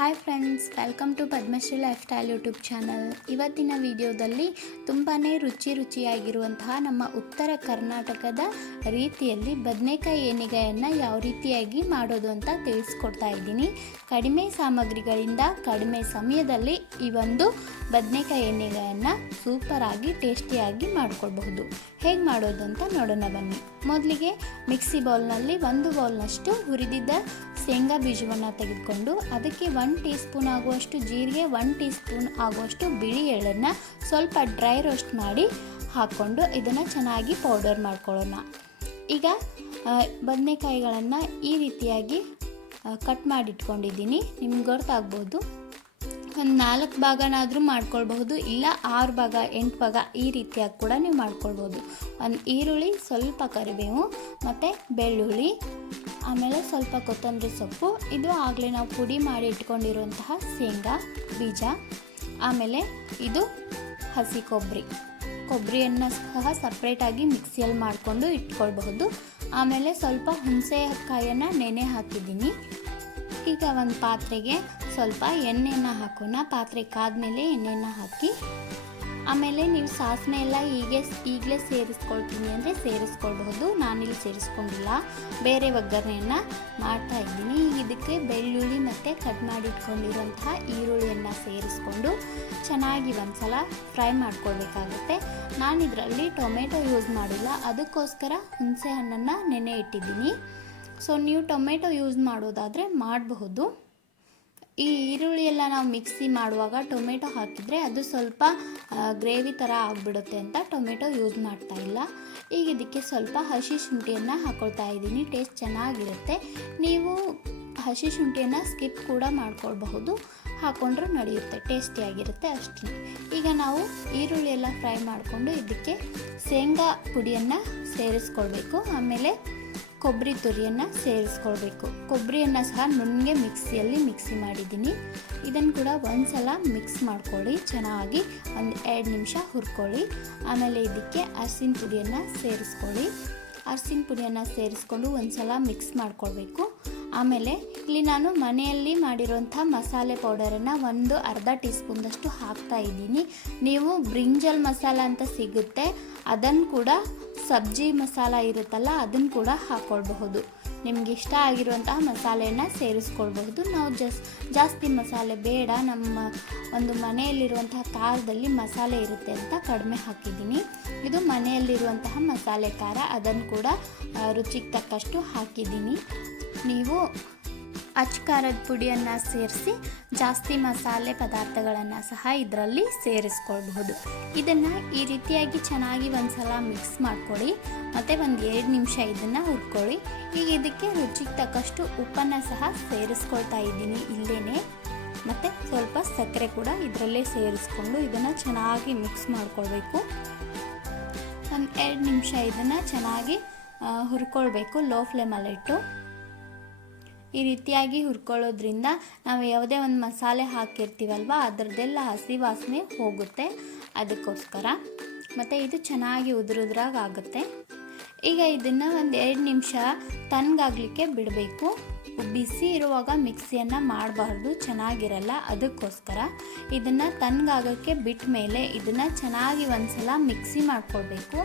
Hi friends welcome to Padmashri life style YouTube channel ಇವತ್ತಿನ ವಿಡಿಯೋದಲ್ಲಿ ತುಂಬಾ ರುಚಿ ರುಚಿಯಾಗಿರುವಂತಹ ನಮ್ಮ ಉತ್ತರ ಕರ್ನಾಟಕದ ರೀತಿಯಲ್ಲಿ ಬದನೆಕಾಯಿ ಎಣ್ಣೆಗಾಯನ್ನು ಯಾವ ರೀತಿಯಾಗಿ ಮಾಡೋದು ಅಂತ ತಿಳಿಸ್ಕೊಡ್ತಾ ಇದ್ದೀನಿ. ಕಡಿಮೆ ಸಾಮಗ್ರಿಗಳಿಂದ ಕಡಿಮೆ ಸಮಯದಲ್ಲಿ ಈ ಒಂದು ಬದನೆಕಾಯಿ ಎಣ್ಣೆಗಾಯನ್ನು ಸೂಪರಾಗಿ ಟೇಸ್ಟಿಯಾಗಿ ಮಾಡ್ಕೊಳ್ಬಹುದು. ಹೇಗೆ ಮಾಡೋದು ಅಂತ ನೋಡೋಣ ಬನ್ನಿ. ಮೊದಲಿಗೆ ಮಿಕ್ಸಿ ಬೌಲ್ನಲ್ಲಿ ಒಂದು ಬೌಲ್ನಷ್ಟು ಹುರಿದಿದ್ದ ಶೇಂಗಾ ಬೀಜವನ್ನು ತೆಗೆದುಕೊಂಡು ಅದಕ್ಕೆ ಒನ್ ಟೀ ಸ್ಪೂನ್ ಆಗುವಷ್ಟು ಜೀರಿಗೆ ಒನ್ ಟೀ ಸ್ಪೂನ್ ಆಗುವಷ್ಟು ಬಿಳಿ ಎಳ್ಳನ್ನು ಸ್ವಲ್ಪ ಡ್ರೈ ರೋಸ್ಟ್ ಮಾಡಿ ಹಾಕ್ಕೊಂಡು ಇದನ್ನು ಚೆನ್ನಾಗಿ ಪೌಡರ್ ಮಾಡ್ಕೊಳ್ಳೋಣ. ಈಗ ಬದನೆಕಾಯಿಗಳನ್ನು ಈ ರೀತಿಯಾಗಿ ಕಟ್ ಮಾಡಿಟ್ಕೊಂಡಿದ್ದೀನಿ. ನಿಮ್ಗೆ ಗೊತ್ತಾಗ್ಬೋದು. ಒಂದು ನಾಲ್ಕು ಭಾಗನಾದರೂ ಮಾಡ್ಕೊಳ್ಬಹುದು. ಇಲ್ಲ, ಆರು ಭಾಗ, ಎಂಟು ಭಾಗ ಈ ರೀತಿಯಾಗಿ ಕೂಡ ನೀವು ಮಾಡ್ಕೊಳ್ಬೋದು ಒಂದು ಈರುಳ್ಳಿ, ಸ್ವಲ್ಪ ಕರಿಬೇವು, ಮತ್ತು ಬೆಳ್ಳುಳ್ಳಿ, ಆಮೇಲೆ ಸ್ವಲ್ಪ ಕೊತ್ತಂಬರಿ ಸೊಪ್ಪು. ಇದು ಆಗಲೇ ನಾವು ಪುಡಿ ಮಾಡಿ ಇಟ್ಕೊಂಡಿರುವಂತಹ ಶೇಂಗಾ ಬೀಜ. ಆಮೇಲೆ ಇದು ಹಸಿ ಕೊಬ್ಬರಿ ಕೊಬ್ಬರಿಯನ್ನು ಸಹ ಸಪ್ರೇಟಾಗಿ ಮಿಕ್ಸಿಯಲ್ಲಿ ಮಾಡಿಕೊಂಡು ಇಟ್ಕೊಳ್ಬಹುದು. ಆಮೇಲೆ ಸ್ವಲ್ಪ ಹುಣಸೆಕಾಯನ್ನು ನೆನೆ ಹಾಕಿದ್ದೀನಿ. ಈಗ ಒಂದು ಪಾತ್ರೆಗೆ ಸ್ವಲ್ಪ ಎಣ್ಣೆನ ಹಾಕೋಣ, ಪಾತ್ರೆ ಕಾದ್ಮೇಲೆ ಎಣ್ಣೆನ ಹಾಕಿ, ಆಮೇಲೆ ನೀವು ಸಾಸಿವೆ ಎಲ್ಲ ಹೀಗೆ ಈಗಲೇ ಸೇರಿಸ್ಕೊಳ್ತೀನಿ ಅಂದರೆ ಸೇರಿಸ್ಕೊಳ್ಬಹುದು, ನಾನಿಲ್ಲಿ ಸೇರಿಸ್ಕೊಂಡಿಲ್ಲ. ಬೇರೆ ಒಗ್ಗರಣೆಯನ್ನು ಮಾಡ್ತಾ ಇದ್ದೀನಿ. ಇದಕ್ಕೆ ಬೆಳ್ಳುಳ್ಳಿ ಮತ್ತು ಕಟ್ ಮಾಡಿ ಇಟ್ಕೊಂಡಿರುವಂತಹ ಈರುಳ್ಳಿಯನ್ನು ಸೇರಿಸ್ಕೊಂಡು ಚೆನ್ನಾಗಿ ಒಂದ್ಸಲ ಫ್ರೈ ಮಾಡ್ಕೊಳ್ಬೇಕಾಗುತ್ತೆ. ನಾನು ಇದರಲ್ಲಿ ಟೊಮೆಟೊ ಯೂಸ್ ಮಾಡಿಲ್ಲ. ಅದಕ್ಕೋಸ್ಕರ ಹುಣಸೆ ಹಣ್ಣನ್ನು ನೆನೆ ಇಟ್ಟಿದ್ದೀನಿ. ಸೊ, ನೀವು ಟೊಮೆಟೊ ಯೂಸ್ ಮಾಡೋದಾದರೆ ಮಾಡಬಹುದು. ಈ ಈರುಳ್ಳಿ ಎಲ್ಲ ನಾವು ಮಿಕ್ಸಿ ಮಾಡುವಾಗ ಟೊಮೆಟೊ ಹಾಕಿದರೆ ಅದು ಸ್ವಲ್ಪ ಗ್ರೇವಿ ಥರ ಆಗಿಬಿಡುತ್ತೆ ಅಂತ ಟೊಮೆಟೊ ಯೂಸ್ ಮಾಡ್ತಾ ಇಲ್ಲ. ಈಗ ಇದಕ್ಕೆ ಸ್ವಲ್ಪ ಹಸಿ ಶುಂಠಿಯನ್ನು ಹಾಕೊಳ್ತಾ ಇದ್ದೀನಿ. ಟೇಸ್ಟ್ ಚೆನ್ನಾಗಿರುತ್ತೆ. ನೀವು ಹಸಿ ಶುಂಠಿಯನ್ನು ಸ್ಕಿಪ್ ಕೂಡ ಮಾಡ್ಕೊಳ್ಬಹುದು. ಹಾಕೊಂಡ್ರೂ ನಡೆಯುತ್ತೆ. ಟೇಸ್ಟಿಯಾಗಿರುತ್ತೆ ಅಷ್ಟೇ. ಈಗ ನಾವು ಈರುಳ್ಳಿ ಎಲ್ಲ ಫ್ರೈ ಮಾಡಿಕೊಂಡು ಇದಕ್ಕೆ ಶೇಂಗಾ ಪುಡಿಯನ್ನು ಸೇರಿಸ್ಕೊಳ್ಬೇಕು. ಆಮೇಲೆ ಕೊಬ್ಬರಿ ತುರಿಯನ್ನು ಸೇರಿಸ್ಕೊಳ್ಬೇಕು. ಕೊಬ್ಬರಿಯನ್ನು ಸಹ ನುಣ್ಣಗೆ ಮಿಕ್ಸಿಯಲ್ಲಿ ಮಿಕ್ಸಿ ಮಾಡಿದ್ದೀನಿ. ಇದನ್ನು ಕೂಡ ಒಂದು ಸಲ ಮಿಕ್ಸ್ ಮಾಡ್ಕೊಳ್ಳಿ. ಚೆನ್ನಾಗಿ ಒಂದು ಎರಡು ನಿಮಿಷ ಹುರ್ಕೊಳ್ಳಿ. ಆಮೇಲೆ ಇದಕ್ಕೆ ಅರಸಿನ ಪುಡಿಯನ್ನು ಸೇರಿಸ್ಕೊಳ್ಳಿ. ಅರಸಿನ ಪುಡಿಯನ್ನು ಸೇರಿಸ್ಕೊಂಡು ಒಂದು ಸಲ ಮಿಕ್ಸ್ ಮಾಡ್ಕೊಳ್ಬೇಕು. ಆಮೇಲೆ ಇಲ್ಲಿ ನಾನು ಮನೆಯಲ್ಲಿ ಮಾಡಿರುವಂಥ ಮಸಾಲೆ ಪೌಡರನ್ನು ಒಂದು ಅರ್ಧ ಟೀ ಸ್ಪೂನ್ದಷ್ಟು ಹಾಕ್ತಾ ಇದ್ದೀನಿ. ನೀವು ಬ್ರಿಂಜಲ್ ಮಸಾಲ ಅಂತ ಸಿಗುತ್ತೆ, ಅದನ್ನು ಕೂಡ ಸಬ್ಜಿ ಮಸಾಲ ಇರುತ್ತಲ್ಲ, ಅದನ್ನು ಕೂಡ ಹಾಕ್ಕೊಳ್ಬಹುದು. ನಿಮ್ಗೆ ಇಷ್ಟ ಆಗಿರುವಂತಹ ಮಸಾಲೆಯನ್ನು ಸೇರಿಸ್ಕೊಳ್ಬಹುದು. ನಾವು ಜಸ್, ಜಾಸ್ತಿ ಮಸಾಲೆ ಬೇಡ, ನಮ್ಮ ಒಂದು ಮನೆಯಲ್ಲಿರುವಂತಹ ಖಾರದಲ್ಲಿ ಮಸಾಲೆ ಇರುತ್ತೆ ಅಂತ ಕಡಿಮೆ ಹಾಕಿದ್ದೀನಿ. ಇದು ಮನೆಯಲ್ಲಿರುವಂತಹ ಮಸಾಲೆ ಖಾರ, ಅದನ್ನು ಕೂಡ ರುಚಿಗೆ ತಕ್ಕಷ್ಟು ಹಾಕಿದ್ದೀನಿ. ನೀವು ಅಚ್ ಖಾರದ ಪುಡಿಯನ್ನು ಸೇರಿಸಿ ಜಾಸ್ತಿ ಮಸಾಲೆ ಪದಾರ್ಥಗಳನ್ನು ಸಹ ಇದರಲ್ಲಿ ಸೇರಿಸ್ಕೊಳ್ಬಹುದು. ಇದನ್ನು ಈ ರೀತಿಯಾಗಿ ಚೆನ್ನಾಗಿ ಒಂದು ಸಲ ಮಿಕ್ಸ್ ಮಾಡ್ಕೊಳ್ಳಿ ಮತ್ತು ಒಂದು ಎರಡು ನಿಮಿಷ ಇದನ್ನು ಹುರ್ಕೊಳ್ಳಿ. ಈಗ ಇದಕ್ಕೆ ರುಚಿಗೆ ತಕ್ಕಷ್ಟು ಉಪ್ಪನ್ನು ಸಹ ಸೇರಿಸ್ಕೊಳ್ತಾ ಇದ್ದೀನಿ ಇಲ್ಲೇ ಮತ್ತು ಸ್ವಲ್ಪ ಸಕ್ಕರೆ ಕೂಡ ಇದರಲ್ಲೇ ಸೇರಿಸ್ಕೊಂಡು ಇದನ್ನು ಚೆನ್ನಾಗಿ ಮಿಕ್ಸ್ ಮಾಡ್ಕೊಳ್ಬೇಕು. ಒಂದು ಎರಡು ನಿಮಿಷ ಇದನ್ನು ಚೆನ್ನಾಗಿ ಹುರ್ಕೊಳ್ಬೇಕು, ಲೋ ಫ್ಲೇಮಲ್ಲಿಟ್ಟು. ಈ ರೀತಿಯಾಗಿ ಹುರ್ಕೊಳ್ಳೋದ್ರಿಂದ ನಾವು ಯಾವುದೇ ಒಂದು ಮಸಾಲೆ ಹಾಕಿರ್ತೀವಲ್ವ, ಅದರದ್ದೆಲ್ಲ ಹಸಿ ವಾಸನೆ ಹೋಗುತ್ತೆ. ಅದಕ್ಕೋಸ್ಕರ. ಮತ್ತು ಇದು ಚೆನ್ನಾಗಿ ಉದುರುದ್ರಾಗ ಆಗುತ್ತೆ. ಈಗ ಇದನ್ನು ಒಂದು ಎರಡು ನಿಮಿಷ ತಣ್ಣಗಾಗಲಿಕ್ಕೆ ಬಿಡಬೇಕು. ಬಿಸಿ ಇರುವಾಗ ಮಿಕ್ಸಿಯನ್ನು ಮಾಡಬಾರ್ದು, ಚೆನ್ನಾಗಿರಲ್ಲ. ಅದಕ್ಕೋಸ್ಕರ ಇದನ್ನು ತನ್ಗಾಗೋಕ್ಕೆ ಬಿಟ್ಟ ಮೇಲೆ ಇದನ್ನು ಚೆನ್ನಾಗಿ ಒಂದ್ಸಲ ಮಿಕ್ಸಿ ಮಾಡಿಕೊಳ್ಬೇಕು.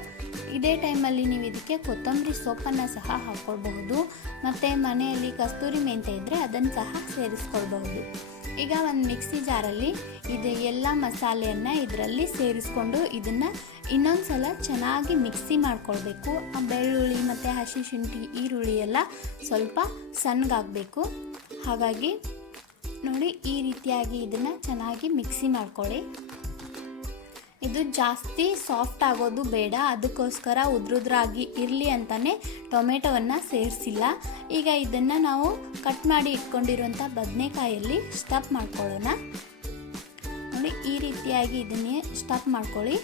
ಇದೇ ಟೈಮಲ್ಲಿ ನೀವು ಇದಕ್ಕೆ ಕೊತ್ತಂಬರಿ ಸೊಪ್ಪನ್ನು ಸಹ ಹಾಕ್ಕೊಳ್ಬಹುದು ಮತ್ತು ಮನೆಯಲ್ಲಿ ಕಸ್ತೂರಿ ಮೆಂತೆ ಇದ್ದರೆ ಅದನ್ನು ಸಹ ಸೇರಿಸ್ಕೊಳ್ಬಹುದು. ಈಗ ಒಂದು ಮಿಕ್ಸಿ ಜಾರಲ್ಲಿ ಇದು ಎಲ್ಲ ಮಸಾಲೆಯನ್ನು ಇದರಲ್ಲಿ ಸೇರಿಸ್ಕೊಂಡು ಇದನ್ನು ಇನ್ನೊಂದು ಸಲ ಚೆನ್ನಾಗಿ ಮಿಕ್ಸಿ ಮಾಡ್ಕೊಳ್ಬೇಕು. ಬೆಳ್ಳುಳ್ಳಿ ಮತ್ತು ಹಸಿ ಶುಂಠಿ, ಈರುಳ್ಳಿ ಎಲ್ಲ ಸ್ವಲ್ಪ ಸಣ್ಣಗಾಗಬೇಕು ಹಾಗಾಗಿ ನೋಡಿ ಈ ರೀತಿಯಾಗಿ ಇದನ್ನು ಚೆನ್ನಾಗಿ ಮಿಕ್ಸಿ ಮಾಡ್ಕೊಳ್ಳಿ. ಇದು ಜಾಸ್ತಿ ಸಾಫ್ಟ್ ಆಗೋದು ಬೇಡ, ಅದಕ್ಕೋಸ್ಕರ ಉದ್ರುದ್ರಾಗಿ ಇರಲಿ ಅಂತಲೇ ಟೊಮೆಟೊವನ್ನು ಸೇರಿಸಿಲ್ಲ. ಈಗ ಇದನ್ನು ನಾವು ಕಟ್ ಮಾಡಿ ಇಟ್ಕೊಂಡಿರುವಂಥ ಬದನೆಕಾಯಲ್ಲಿ ಸ್ಟಫ್ ಮಾಡ್ಕೊಳ್ಳೋಣ. ನೋಡಿ, ಈ ರೀತಿಯಾಗಿ ಇದನ್ನೇ ಸ್ಟಫ್ ಮಾಡ್ಕೊಳ್ಳಿ.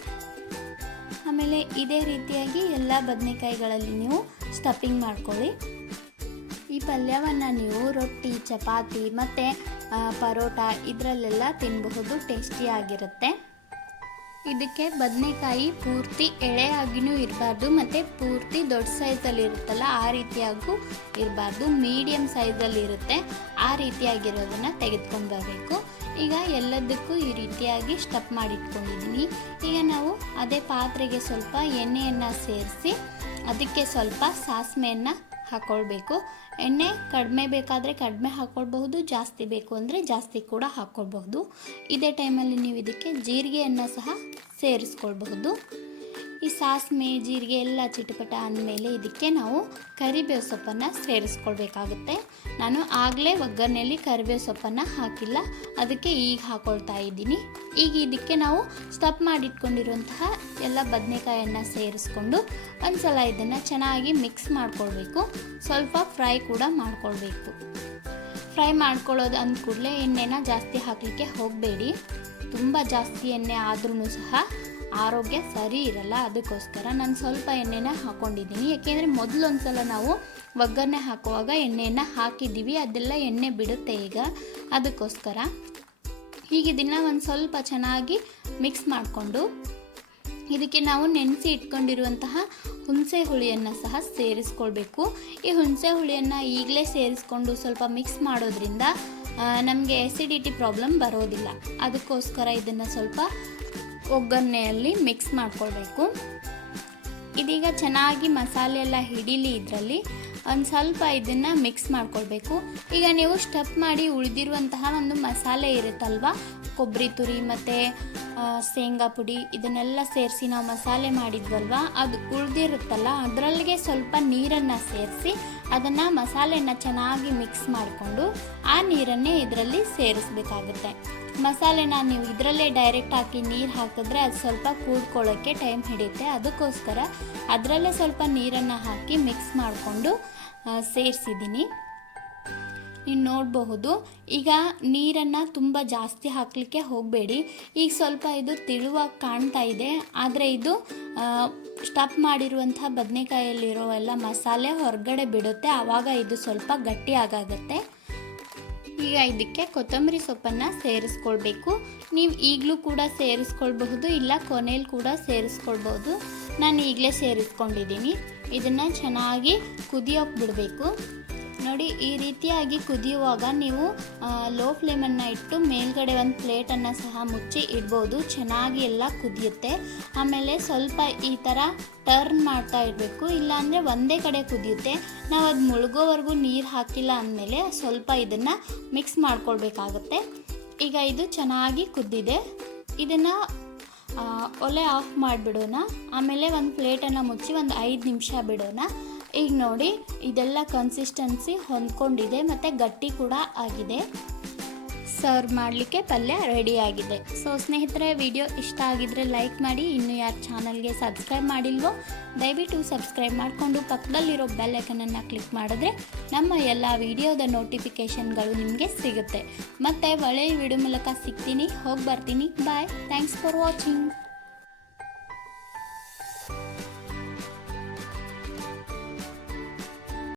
ಆಮೇಲೆ ಇದೇ ರೀತಿಯಾಗಿ ಎಲ್ಲ ಬದನೆಕಾಯಿಗಳಲ್ಲಿ ನೀವು ಸ್ಟಫಿಂಗ್ ಮಾಡ್ಕೊಳ್ಳಿ. ಈ ಪಲ್ಯವನ್ನು ನೀವು ರೊಟ್ಟಿ, ಚಪಾತಿ ಮತ್ತು ಪರೋಟ ಇದರಲ್ಲೆಲ್ಲ ತಿನ್ನಬಹುದು ಟೇಸ್ಟಿಯಾಗಿರುತ್ತೆ. ಇದಕ್ಕೆ ಬದನೆಕಾಯಿ ಪೂರ್ತಿ ಎಳೆಯಾಗಿನೂ ಇರಬಾರ್ದು, ಮತ್ತು ಪೂರ್ತಿ ದೊಡ್ಡ ಸೈಜಲ್ಲಿ ಇರುತ್ತಲ್ಲ, ಆ ರೀತಿಯಾಗೂ ಇರಬಾರ್ದು ಮೀಡಿಯಮ್ ಸೈಜಲ್ಲಿ ಇರುತ್ತೆ. ಆ ರೀತಿಯಾಗಿರೋದನ್ನು ತೆಗೆದುಕೊಂಡು ಬರಬೇಕು ಈಗ ಎಲ್ಲದಕ್ಕೂ ಈ ರೀತಿಯಾಗಿ ಸ್ಟಪ್ ಮಾಡಿಟ್ಕೊಂಡಿದ್ದೀನಿ ಈಗ ನಾವು ಅದೇ ಪಾತ್ರೆಗೆ ಸ್ವಲ್ಪ ಎಣ್ಣೆಯನ್ನು ಸೇರಿಸಿ, ಅದಕ್ಕೆ ಸ್ವಲ್ಪ ಸಾಸಿವೆಯನ್ನು ಹಾಕ್ಕೊಳ್ಬೇಕು ಎಣ್ಣೆ ಕಡಿಮೆ ಬೇಕಾದರೆ ಕಡಿಮೆ ಹಾಕ್ಕೊಳ್ಬಹುದು ಜಾಸ್ತಿ ಬೇಕು ಅಂದರೆ ಜಾಸ್ತಿ ಕೂಡ ಹಾಕ್ಕೊಳ್ಬಹುದು ಇದೇ ಟೈಮಲ್ಲಿ ನೀವು ಇದಕ್ಕೆ ಜೀರಿಗೆಯನ್ನು ಸಹ ಸೇರಿಸ್ಕೊಳ್ಬಹುದು. ಈ ಸಾಸಿವೆ ಜೀರಿಗೆ ಎಲ್ಲ ಚಿಟಪಟ ಅಂದಮೇಲೆ ಇದಕ್ಕೆ ನಾವು ಕರಿಬೇವು ಸೊಪ್ಪನ್ನು ಸೇರಿಸ್ಕೊಳ್ಬೇಕಾಗುತ್ತೆ. ನಾನು ಆಗಲೇ ಒಗ್ಗರಣೆಯಲ್ಲಿ ಕರಿಬೇವು ಸೊಪ್ಪನ್ನು ಹಾಕಿಲ್ಲ. ಅದಕ್ಕೆ ಈಗ ಹಾಕೊಳ್ತಾ ಇದ್ದೀನಿ. ಈಗ ಇದಕ್ಕೆ ನಾವು ಸ್ಟಪ್ ಮಾಡಿಟ್ಕೊಂಡಿರುವಂತಹ ಎಲ್ಲ ಬದನೆಕಾಯನ್ನು ಸೇರಿಸ್ಕೊಂಡು ಒಂದ್ಸಲ ಇದನ್ನು ಚೆನ್ನಾಗಿ ಮಿಕ್ಸ್ ಮಾಡ್ಕೊಳ್ಬೇಕು. ಸ್ವಲ್ಪ ಫ್ರೈ ಕೂಡ ಮಾಡ್ಕೊಳ್ಬೇಕು. ಫ್ರೈ ಮಾಡ್ಕೊಳ್ಳೋದು ಅಂದ ಕೂಡಲೇ ಎಣ್ಣೆನ ಜಾಸ್ತಿ ಹಾಕಲಿಕ್ಕೆ ಹೋಗಬೇಡಿ. ತುಂಬ ಜಾಸ್ತಿ ಎಣ್ಣೆ ಆದ್ರೂ ಸಹ ಆರೋಗ್ಯ ಸರಿ ಇರಲ್ಲ, ಅದಕ್ಕೋಸ್ಕರ ನಾನು ಸ್ವಲ್ಪ ಎಣ್ಣೆನ ಹಾಕ್ಕೊಂಡಿದ್ದೀನಿ ಯಾಕೆಂದರೆ ಮೊದಲೊಂದು ಒಂದ್ಸಲ ನಾವು ಒಗ್ಗರಣೆ ಹಾಕುವಾಗ ಎಣ್ಣೆಯನ್ನು ಹಾಕಿದ್ದೀವಿ, ಅದೆಲ್ಲ ಎಣ್ಣೆ ಬಿಡುತ್ತೆ ಈಗ. ಅದಕ್ಕೋಸ್ಕರ ಹೀಗೆ ಇದನ್ನು ಒಂದು ಸ್ವಲ್ಪ ಚೆನ್ನಾಗಿ ಮಿಕ್ಸ್ ಮಾಡಿಕೊಂಡು ಇದಕ್ಕೆ ನಾವು ನೆನೆಸಿ ಇಟ್ಕೊಂಡಿರುವಂತಹ ಹುಣಸೆ ಹುಳಿಯನ್ನು ಸಹ ಸೇರಿಸ್ಕೊಳ್ಬೇಕು. ಈ ಹುಣಸೆ ಹುಳಿಯನ್ನು ಈಗಲೇ ಸೇರಿಸ್ಕೊಂಡು ಸ್ವಲ್ಪ ಮಿಕ್ಸ್ ಮಾಡೋದ್ರಿಂದ ನಮಗೆ ಎಸಿಡಿಟಿ ಪ್ರಾಬ್ಲಮ್ ಬರೋದಿಲ್ಲ. ಅದಕ್ಕೋಸ್ಕರ ಇದನ್ನು ಸ್ವಲ್ಪ ಒಗ್ಗರಣೆಯಲ್ಲಿ ಮಿಕ್ಸ್ ಮಾಡ್ಕೊಳ್ಬೇಕು. ಇದೀಗ ಚೆನ್ನಾಗಿ ಮಸಾಲೆ ಎಲ್ಲ ಹಿಡೀಲಿ ಇದರಲ್ಲಿ, ಒಂದು ಸ್ವಲ್ಪ ಇದನ್ನು ಮಿಕ್ಸ್ ಮಾಡ್ಕೊಳ್ಬೇಕು. ಈಗ ನೀವು ಸ್ಟಪ್ ಮಾಡಿ ಉಳಿದಿರುವಂತಹ ಒಂದು ಮಸಾಲೆ ಇರುತ್ತಲ್ವ ಕೊಬ್ಬರಿ ತುರಿ ಮತ್ತು ಶೇಂಗಾ ಪುಡಿ ಇದನ್ನೆಲ್ಲ ಸೇರಿಸಿ ನಾವು ಮಸಾಲೆ ಮಾಡಿದ್ವಲ್ವ? ಅದು ಉಳಿದಿರುತ್ತಲ್ಲ, ಅದರಲ್ಲಿಗೆ ಸ್ವಲ್ಪ ನೀರನ್ನು ಸೇರಿಸಿ ಅದನ್ನು ಮಸಾಲೆನ ಚೆನ್ನಾಗಿ ಮಿಕ್ಸ್ ಮಾಡಿಕೊಂಡು ಆ ನೀರನ್ನೇ ಇದರಲ್ಲಿ ಸೇರಿಸ್ಬೇಕಾಗುತ್ತೆ. ಮಸಾಲೆನ ನೀವು ಇದರಲ್ಲೇ ಡೈರೆಕ್ಟ್ ಹಾಕಿ ನೀರು ಹಾಕಿದ್ರೆ ಅದು ಸ್ವಲ್ಪ ಕೂಡ್ಕೊಳ್ಳೋಕ್ಕೆ ಟೈಮ್ ಹಿಡಿಯುತ್ತೆ. ಅದಕ್ಕೋಸ್ಕರ ಅದರಲ್ಲೇ ಸ್ವಲ್ಪ ನೀರನ್ನು ಹಾಕಿ ಮಿಕ್ಸ್ ಮಾಡಿಕೊಂಡು ಸೇರಿಸಿದ್ದೀನಿ. ನೀವು ನೋಡಬಹುದು. ಈಗ ನೀರನ್ನು ತುಂಬ ಜಾಸ್ತಿ ಹಾಕಲಿಕ್ಕೆ ಹೋಗಬೇಡಿ. ಈಗ ಸ್ವಲ್ಪ ಇದು ತಿಳುವಾಗಿ ಕಾಣ್ತಾ ಇದೆ. ಆದರೆ ಇದು ಸ್ಟಪ್ ಮಾಡಿರುವಂಥ ಬದನೆಕಾಯಲ್ಲಿರೋ ಎಲ್ಲ ಮಸಾಲೆ ಹೊರಗಡೆ ಬಿಡುತ್ತೆ. ಆವಾಗ ಇದು ಸ್ವಲ್ಪ ಗಟ್ಟಿ ಆಗಾಗುತ್ತೆ. ಈಗ ಇದಕ್ಕೆ ಕೊತ್ತಂಬರಿ ಸೊಪ್ಪನ್ನು ಸೇರಿಸ್ಕೊಳ್ಬೇಕು. ನೀವು ಈಗಲೂ ಕೂಡ ಸೇರಿಸ್ಕೊಳ್ಬಹುದು, ಇಲ್ಲ ಕೊನೆಯಲ್ಲಿ ಕೂಡ ಸೇರಿಸ್ಕೊಳ್ಬಹುದು. ನಾನು ಈಗಲೇ ಸೇರಿಸ್ಕೊಂಡಿದ್ದೀನಿ. ಇದನ್ನು ಚೆನ್ನಾಗಿ ಕುದಿಯೋಕೆ ಬಿಡಬೇಕು. ನೋಡಿ, ಈ ರೀತಿಯಾಗಿ ಕುದಿಯುವಾಗ ನೀವು ಲೋ ಫ್ಲೇಮನ್ನು ಇಟ್ಟು ಮೇಲ್ಗಡೆ ಒಂದು ಪ್ಲೇಟನ್ನು ಸಹ ಮುಚ್ಚಿ ಇಡ್ಬೋದು. ಚೆನ್ನಾಗಿ ಎಲ್ಲ ಕುದಿಯುತ್ತೆ. ಆಮೇಲೆ ಸ್ವಲ್ಪ ಈ ಥರ ಟರ್ನ್ ಮಾಡ್ತಾ ಇರಬೇಕು. ಇಲ್ಲಾಂದರೆ ಒಂದೇ ಕಡೆ ಕುದಿಯುತ್ತೆ. ನಾವು ಅದು ಮುಳುಗೋವರೆಗೂ ನೀರು ಹಾಕಿಲ್ಲ ಅಂದಮೇಲೆ ಸ್ವಲ್ಪ ಇದನ್ನು ಮಿಕ್ಸ್ ಮಾಡ್ಕೊಳ್ಬೇಕಾಗತ್ತೆ. ಈಗ ಇದು ಚೆನ್ನಾಗಿ ಕುದ್ದಿದೆ. ಇದನ್ನು ಒಲೆ ಆಫ್ ಮಾಡಿಬಿಡೋಣ. ಆಮೇಲೆ ಒಂದು ಪ್ಲೇಟನ್ನು ಮುಚ್ಚಿ ಒಂದು ಐದು ನಿಮಿಷ ಬಿಡೋಣ. ಈಗ ನೋಡಿ, ಇದೆಲ್ಲ ಕನ್ಸಿಸ್ಟೆನ್ಸಿ ಹೊಂದ್ಕೊಂಡಿದೆ ಮತ್ತು ಗಟ್ಟಿ ಕೂಡ ಆಗಿದೆ. ಸರ್ವ್ ಮಾಡಲಿಕ್ಕೆ ಪಲ್ಯ ರೆಡಿ ಆಗಿದೆ. ಸೊ ಸ್ನೇಹಿತರೆ ವಿಡಿಯೋ ಇಷ್ಟ ಆಗಿದ್ರೆ ಲೈಕ್ ಮಾಡಿ. ಇನ್ನು ಯಾರು ಚಾನಲ್ಗೆ ಸಬ್ಸ್ಕ್ರೈಬ್ ಮಾಡಿಲ್ವೋ, ದಯವಿಟ್ಟು ಸಬ್ಸ್ಕ್ರೈಬ್ ಮಾಡಿಕೊಂಡು ಪಕ್ಕದಲ್ಲಿರೋ ಬೆಲ್ ಐಕನನ್ನು ಕ್ಲಿಕ್ ಮಾಡಿದ್ರೆ ನಮ್ಮ ಎಲ್ಲ ವಿಡಿಯೋದ ನೋಟಿಫಿಕೇಷನ್ಗಳು ನಿಮಗೆ ಸಿಗುತ್ತೆ. ಮತ್ತು ಒಳ್ಳೆಯ ವಿಡಿಯೋ ಮೂಲಕ ಸಿಗ್ತೀನಿ. ಹೋಗಿ ಬರ್ತೀನಿ. Bye thanks for watching